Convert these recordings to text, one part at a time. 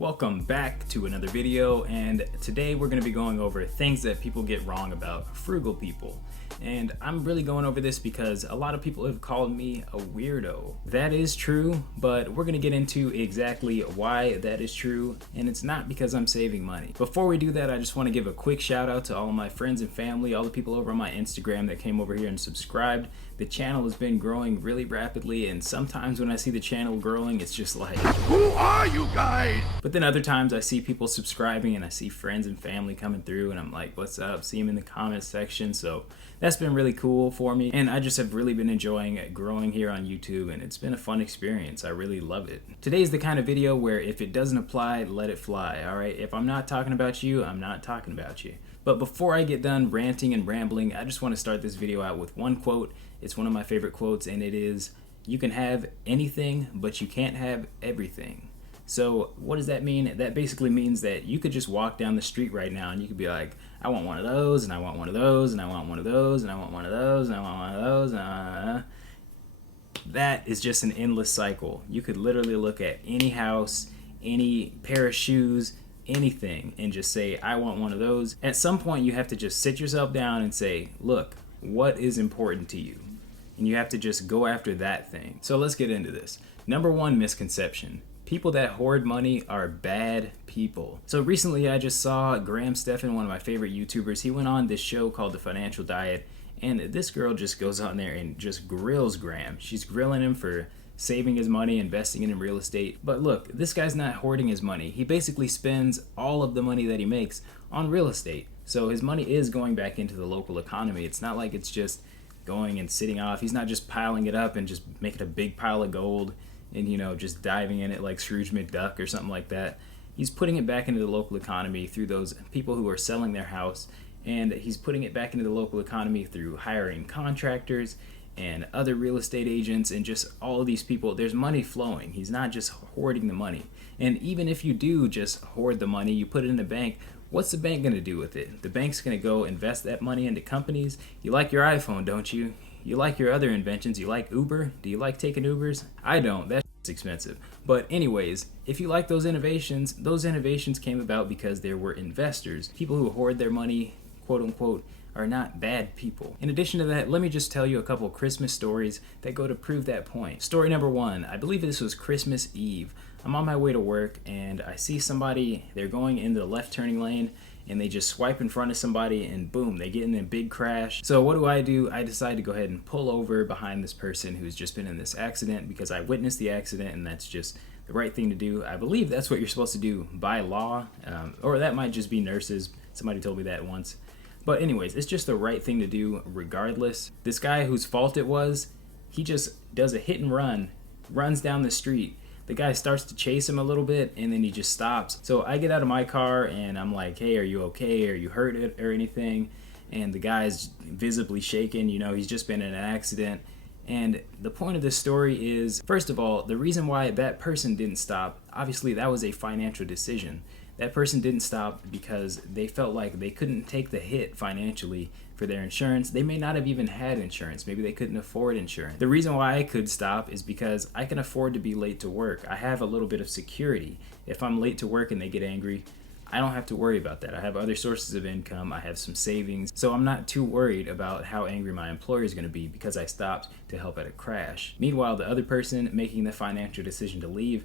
Welcome back to another video, and today we're going to be going over things that people get wrong about frugal people. And I'm really going over this because a lot of people have called me a weirdo. That is true, but we're going to get into exactly why that is true, and it's not because I'm saving money. Before we do that, I just want to give a quick shout out to all of my friends and family, all the people over on my Instagram that came over here and subscribed. The channel has been growing really rapidly, and sometimes when I see the channel growing, it's just like, who are you guys? But then other times I see people subscribing and I see friends and family coming through and I'm like, what's up? See them in the comments section. So that's been really cool for me, and I just have really been enjoying growing here on YouTube, and it's been a fun experience. I really love it. Today's the kind of video where if it doesn't apply, let it fly, alright? If I'm not talking about you, I'm not talking about you. But before I get done ranting and rambling, I just want to start this video out with one quote. It's one of my favorite quotes, and it is, you can have anything, but you can't have everything. So what does that mean? That basically means that you could just walk down the street right now and you could be like, I want one of those, and I want one of those, and I want one of those, and I want one of those, and I want one of those. That is just an endless cycle. You could literally look at any house, any pair of shoes, anything, and just say, I want one of those. At some point, you have to just sit yourself down and say, look, what is important to you? And you have to just go after that thing. So let's get into this. Number one misconception. People that hoard money are bad people. So recently I just saw Graham Stephan, one of my favorite YouTubers. He went on this show called The Financial Diet, and this girl just goes on there and just grills Graham. She's grilling him for saving his money, investing it in real estate. But look, this guy's not hoarding his money. He basically spends all of the money that he makes on real estate. So his money is going back into the local economy. It's not like it's just going and sitting off. He's not just piling it up and just making a big pile of gold and, you know, just diving in it like Scrooge McDuck or something like that. He's putting it back into the local economy through those people who are selling their house, and he's putting it back into the local economy through hiring contractors and other real estate agents and just all of these people. There's money flowing. He's not just hoarding the money. And even if you do just hoard the money, you put it in the bank, what's the bank going to do with it? The bank's going to go invest that money into companies. You like your iPhone, don't you? You like your other inventions. You like Uber? Do you like taking Ubers? I don't. That's expensive. But anyways, if you like those innovations came about because there were investors. People who hoard their money, quote unquote, are not bad people. In addition to that, let me just tell you a couple Christmas stories that go to prove that point. Story number one, I believe this was Christmas Eve. I'm on my way to work and I see somebody, they're going into the left turning lane, and they just swipe in front of somebody and boom, they get in a big crash. So what do? I decide to go ahead and pull over behind this person who's just been in this accident because I witnessed the accident, and that's just the right thing to do. I believe that's what you're supposed to do by law, or that might just be nurses. Somebody told me that once. But anyways, it's just the right thing to do regardless. This guy whose fault it was, he just does a hit and run, runs down the street. The guy starts to chase him a little bit, and then he just stops. So I get out of my car, and I'm like, hey, are you okay? Are you hurt or anything? And the guy's visibly shaken. You know, he's just been in an accident. And the point of this story is, first of all, the reason why that person didn't stop, obviously that was a financial decision. That person didn't stop because they felt like they couldn't take the hit financially for their insurance. They may not have even had insurance. Maybe they couldn't afford insurance. The reason why I could stop is because I can afford to be late to work. I have a little bit of security. If I'm late to work and they get angry, I don't have to worry about that. I have other sources of income. I have some savings. So I'm not too worried about how angry my employer is going to be because I stopped to help at a crash. Meanwhile, the other person making the financial decision to leave,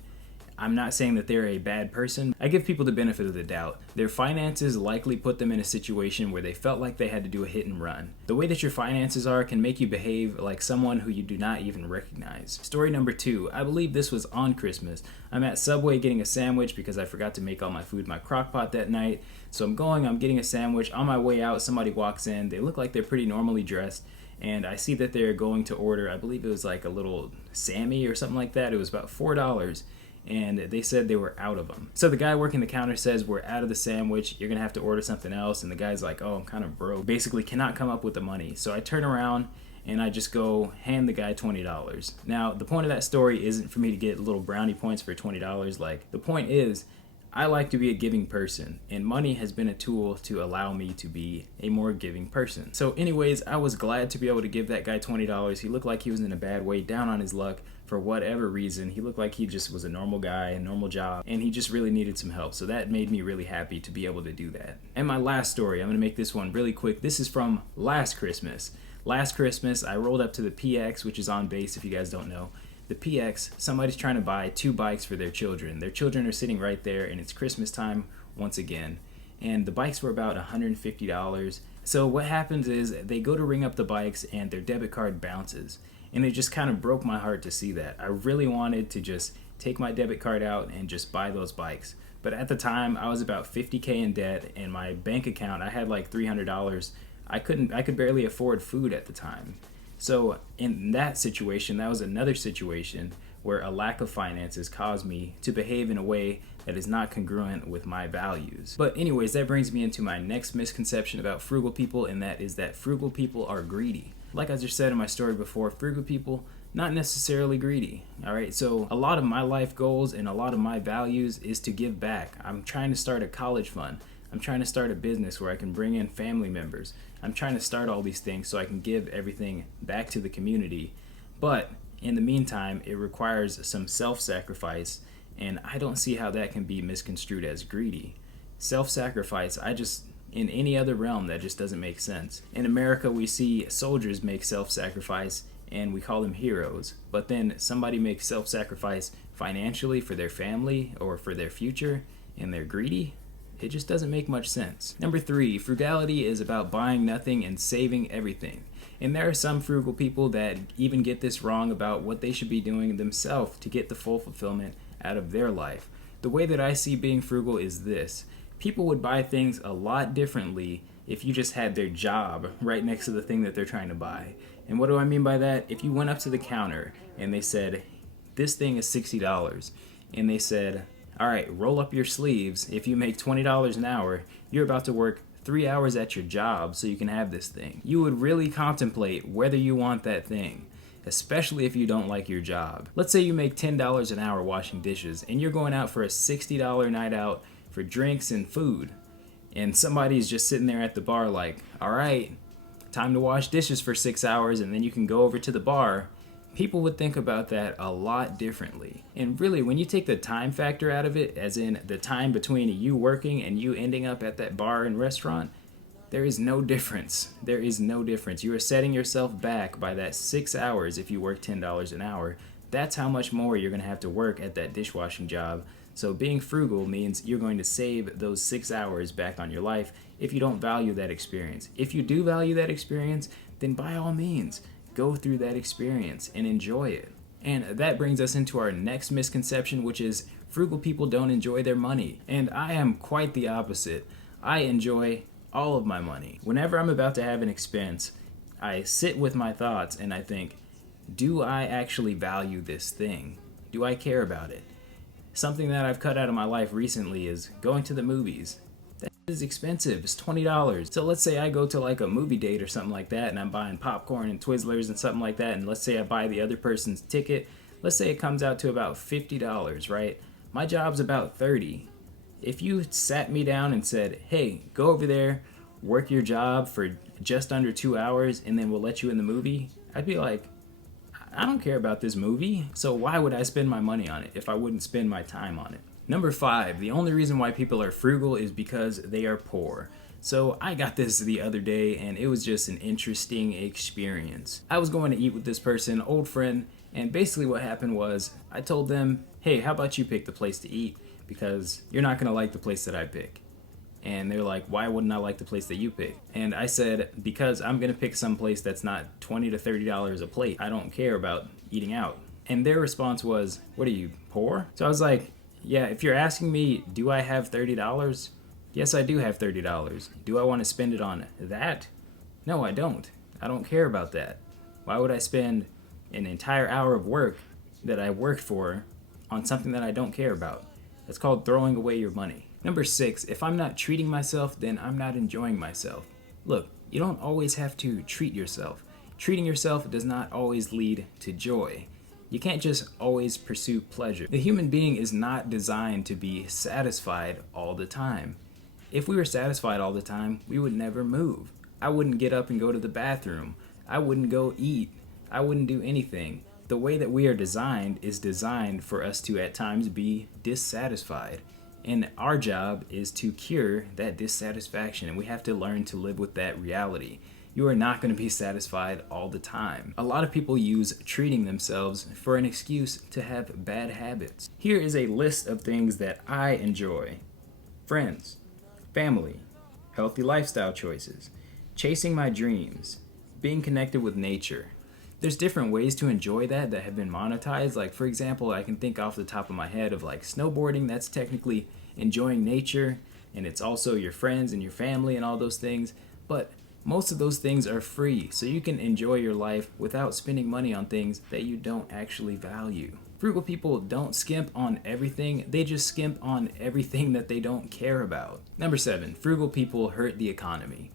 I'm not saying that they're a bad person. I give people the benefit of the doubt. Their finances likely put them in a situation where they felt like they had to do a hit and run. The way that your finances are can make you behave like someone who you do not even recognize. Story number two, I believe this was on Christmas. I'm at Subway getting a sandwich because I forgot to make all my food in my crock pot that night. So I'm getting a sandwich. On my way out, somebody walks in. They look like they're pretty normally dressed. And I see that they're going to order, I believe it was like a little Sammy or something like that. It was about $4. And they said they were out of them. So the guy working the counter says, we're out of the sandwich, you're gonna have to order something else. And the guy's like, oh, I'm kind of broke. Basically cannot come up with the money. So I turn around and I just go hand the guy $20. Now, the point of that story isn't for me to get little brownie points for $20. Like, the point is, I like to be a giving person, and money has been a tool to allow me to be a more giving person. So anyways, I was glad to be able to give that guy $20. He looked like he was in a bad way, down on his luck, for whatever reason. He looked like he just was a normal guy, a normal job, and he just really needed some help. So that made me really happy to be able to do that. And my last story, I'm gonna make this one really quick. This is from last Christmas. Last Christmas, I rolled up to the PX, which is on base if you guys don't know. The PX, somebody's trying to buy 2 bikes for their children. Their children are sitting right there, and it's Christmas time once again. And the bikes were about $150. So what happens is they go to ring up the bikes and their debit card bounces. And it just kind of broke my heart to see that. I really wanted to just take my debit card out and just buy those bikes. But at the time, I was about $50K in debt, and my bank account, I had like $300. I could barely afford food at the time. So in that situation, that was another situation where a lack of finances caused me to behave in a way that is not congruent with my values. But anyways, that brings me into my next misconception about frugal people, and that is that frugal people are greedy. Like I just said in my story before, frugal people, not necessarily greedy. All right, so a lot of my life goals and a lot of my values is to give back. I'm trying to start a college fund. I'm trying to start a business where I can bring in family members. I'm trying to start all these things so I can give everything back to the community. But in the meantime, it requires some self-sacrifice, and I don't see how that can be misconstrued as greedy. Self-sacrifice, in any other realm, that just doesn't make sense. In America, we see soldiers make self-sacrifice, and we call them heroes. But then somebody makes self-sacrifice financially for their family or for their future, and they're greedy? It just doesn't make much sense. Number 3, frugality is about buying nothing and saving everything. And there are some frugal people that even get this wrong about what they should be doing themselves to get the full fulfillment out of their life. The way that I see being frugal is this. People would buy things a lot differently if you just had their job right next to the thing that they're trying to buy. And what do I mean by that? If you went up to the counter and they said, this thing is $60, and they said, all right, roll up your sleeves. If you make $20 an hour, you're about to work 3 hours at your job so you can have this thing. You would really contemplate whether you want that thing, especially if you don't like your job. Let's say you make $10 an hour washing dishes, and you're going out for a $60 night out for drinks and food, and somebody's just sitting there at the bar like, all right, time to wash dishes for 6 hours, and then you can go over to the bar. People would think about that a lot differently. And really, when you take the time factor out of it, as in the time between you working and you ending up at that bar and restaurant, there is no difference. There is no difference. You are setting yourself back by that 6 hours if you work $10 an hour. That's how much more you're going to have to work at that dishwashing job. So being frugal means you're going to save those 6 hours back on your life if you don't value that experience. If you do value that experience, then by all means, go through that experience and enjoy it. And that brings us into our next misconception, which is frugal people don't enjoy their money. And I am quite the opposite. I enjoy all of my money. Whenever I'm about to have an expense, I sit with my thoughts and I think, do I actually value this thing? Do I care about it? Something that I've cut out of my life recently is going to the movies. That is expensive. It's $20. So let's say I go to like a movie date or something like that, and I'm buying popcorn and Twizzlers and something like that, and let's say I buy the other person's ticket. Let's say it comes out to about $50, right? My job's about $30. If you sat me down and said, hey, go over there, work your job for just under 2 hours, and then we'll let you in the movie, I'd be like, I don't care about this movie, so why would I spend my money on it if I wouldn't spend my time on it? Number 5, the only reason why people are frugal is because they are poor. So I got this the other day, and it was just an interesting experience. I was going to eat with this person, old friend, and basically what happened was I told them, hey, how about you pick the place to eat, because you're not going to like the place that I pick. And they're like, why wouldn't I like the place that you pick? And I said, because I'm going to pick some place that's not $20 to $30 a plate. I don't care about eating out. And their response was, what are you, poor? So I was like, yeah, if you're asking me, do I have $30? Yes, I do have $30. Do I want to spend it on that? No, I don't. I don't care about that. Why would I spend an entire hour of work that I worked for on something that I don't care about? That's called throwing away your money. Number 6, if I'm not treating myself, then I'm not enjoying myself. Look, you don't always have to treat yourself. Treating yourself does not always lead to joy. You can't just always pursue pleasure. The human being is not designed to be satisfied all the time. If we were satisfied all the time, we would never move. I wouldn't get up and go to the bathroom. I wouldn't go eat. I wouldn't do anything. The way that we are designed is designed for us to at times be dissatisfied. And our job is to cure that dissatisfaction, and we have to learn to live with that reality. You are not going to be satisfied all the time. A lot of people use treating themselves for an excuse to have bad habits. Here is a list of things that I enjoy: friends, family, healthy lifestyle choices, chasing my dreams, being connected with nature. There's different ways to enjoy that have been monetized. Like, for example, I can think off the top of my head of like snowboarding. That's technically enjoying nature, and it's also your friends and your family and all those things. But most of those things are free, so you can enjoy your life without spending money on things that you don't actually value. Frugal people don't skimp on everything, they just skimp on everything that they don't care about. Number 7, frugal people hurt the economy.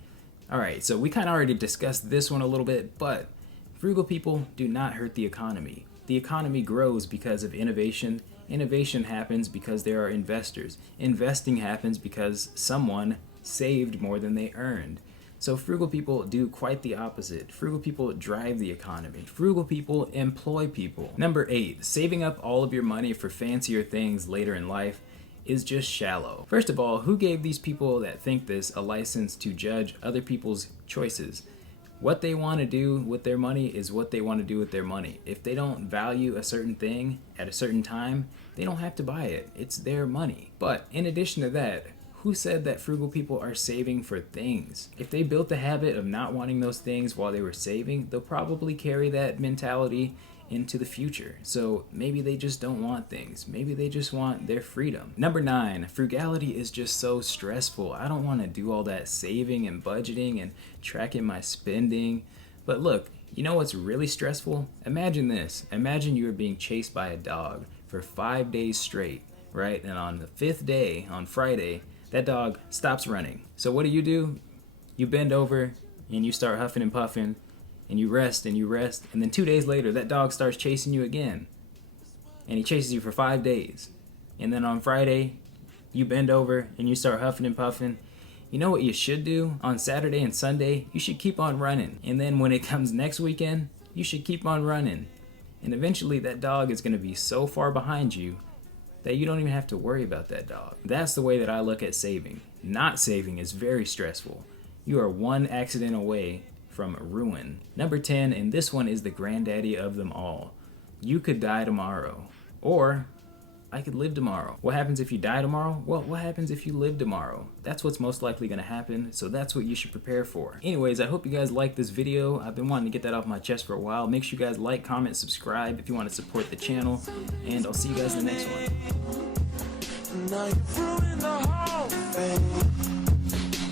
Alright, so we kind of already discussed this one a little bit, but frugal people do not hurt the economy. The economy grows because of innovation. Innovation happens because there are investors. Investing happens because someone saved more than they earned. So frugal people do quite the opposite. Frugal people drive the economy. Frugal people employ people. Number 8, saving up all of your money for fancier things later in life is just shallow. First of all, who gave these people that think this a license to judge other people's choices? What they want to do with their money is what they want to do with their money. If they don't value a certain thing at a certain time, they don't have to buy it. It's their money. But in addition to that, who said that frugal people are saving for things? If they built the habit of not wanting those things while they were saving, they'll probably carry that mentality into the future. So maybe they just don't want things. Maybe they just want their freedom. Number 9, frugality is just so stressful. I don't want to do all that saving and budgeting and tracking my spending. But look, you know what's really stressful? Imagine this. Imagine you were being chased by a dog for 5 days straight, right? And on the 5th day, on Friday, that dog stops running. So what do? You bend over and you start huffing and puffing, and you rest, and then 2 days later, that dog starts chasing you again. And he chases you for 5 days. And then on Friday, you bend over and you start huffing and puffing. You know what you should do? On Saturday and Sunday, you should keep on running. And then when it comes next weekend, you should keep on running. And eventually that dog is going to be so far behind you that you don't even have to worry about that dog. That's the way that I look at saving. Not saving is very stressful. You are one accident away from ruin. Number 10, and this one is the granddaddy of them all. You could die tomorrow, or I could live tomorrow. What happens if you die tomorrow? Well, what happens if you live tomorrow? That's what's most likely going to happen, so that's what you should prepare for. Anyways, I hope you guys liked this video. I've been wanting to get that off my chest for a while. Make sure you guys like, comment, subscribe if you want to support the channel, and I'll see you guys in the next one. Now you threw in the whole thing.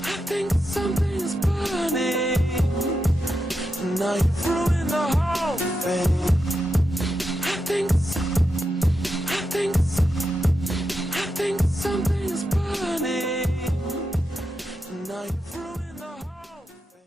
I think something's burning. Now you threw in the whole thing. I think something's burning. Now you threw